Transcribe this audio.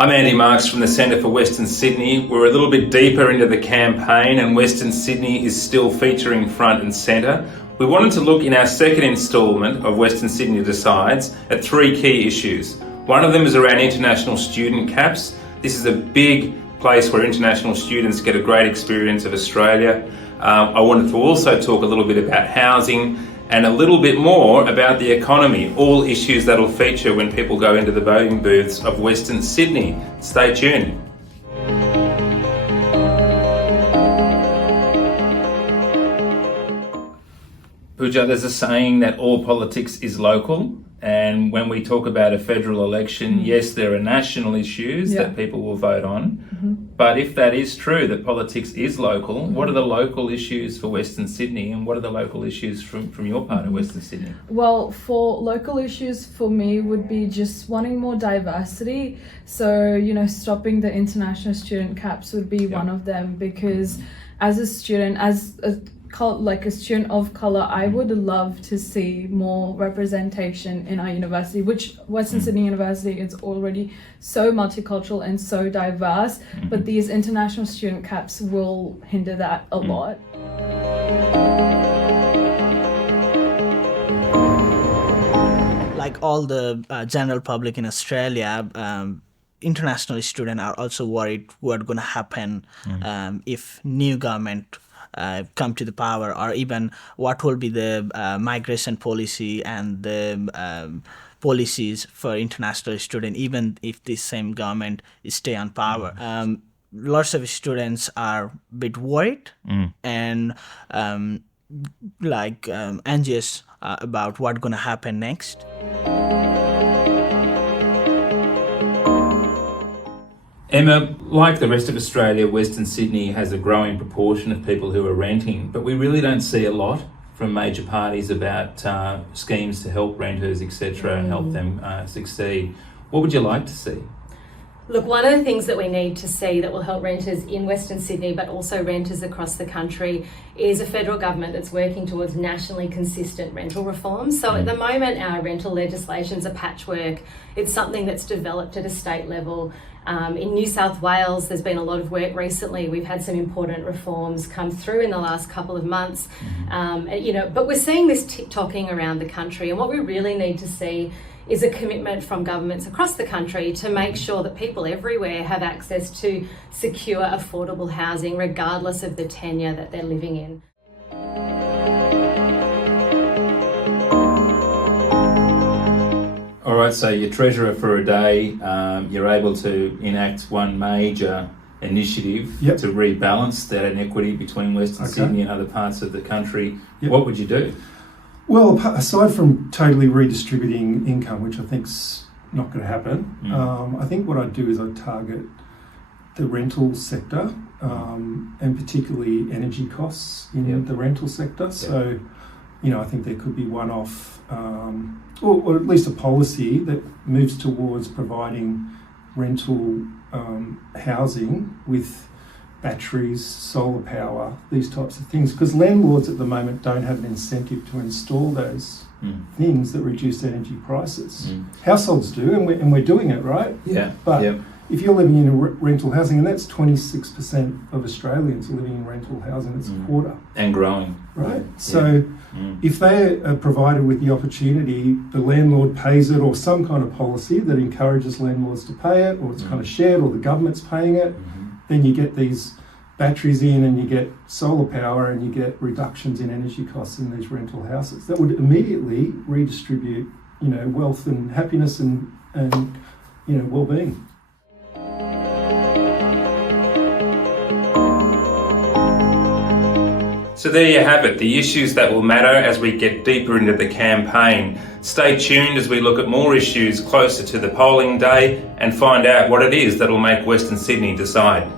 I'm Andy Marks from the Centre for Western Sydney. We're a little bit deeper into the campaign and Western Sydney is still featuring front and centre. We wanted to look in our second instalment of Western Sydney Decides at three key issues. One of them is around international student caps. This is a big place where international students get a great experience of Australia. I wanted to also talk a little bit about housing and a little bit more about the economy, all issues that will feature when people go into the voting booths of Western Sydney. Stay tuned. Pooja, there's a saying that all politics is local, and when we talk about a federal election, yes, there are national issues that people will vote on, but if that is true, that politics is local, what are the local issues for Western Sydney, and what are the local issues from your part of Western Sydney? Well, for local issues for me would be just wanting more diversity. So, stopping the international student caps would be one of them, because as a student, a student of colour, I would love to see more representation in our university, which Western Sydney University is already so multicultural and so diverse, but these international student caps will hinder that a lot. Like all the general public in Australia, international students are also worried what going to happen if new government come to the power, or even what will be the migration policy and the policies for international students, even if this same government stay on power. Lots of students are a bit worried and anxious about what's going to happen next. Emma, like the rest of Australia, Western Sydney has a growing proportion of people who are renting, but we really don't see a lot from major parties about schemes to help renters, etc., and help them succeed. What would you like to see? Look, one of the things that we need to see that will help renters in Western Sydney, but also renters across the country, is a federal government that's working towards nationally consistent rental reforms. So at the moment, our rental legislation's a patchwork. It's something that's developed at a state level. In New South Wales, there's been a lot of work recently. We've had some important reforms come through in the last couple of months. But we're seeing this tick-tocking around the country, and what we really need to see is a commitment from governments across the country to make sure that people everywhere have access to secure, affordable housing, regardless of the tenure that they're living in. All right, so you're treasurer for a day. You're able to enact one major initiative to rebalance that inequity between Western Sydney and other parts of the country. What would you do? Well, aside from totally redistributing income, which I think's not going to happen, I think what I'd do is I'd target the rental sector and particularly energy costs in the rental sector. So, I think there could be one-off, or at least a policy that moves towards providing rental housing with batteries, solar power, these types of things, because landlords at the moment don't have an incentive to install those things that reduce energy prices. Households do, and we're doing it, right? But if you're living in a rental housing, and that's 26% of Australians are living in rental housing, it's a quarter. And growing. Right? So if they are provided with the opportunity, the landlord pays it, or some kind of policy that encourages landlords to pay it, or it's kind of shared, or the government's paying it, then you get these batteries in, and you get solar power, and you get reductions in energy costs in these rental houses. That would immediately redistribute, wealth and happiness and well-being. So there you have it, the issues that will matter as we get deeper into the campaign. Stay tuned as we look at more issues closer to the polling day and find out what it is that will make Western Sydney decide.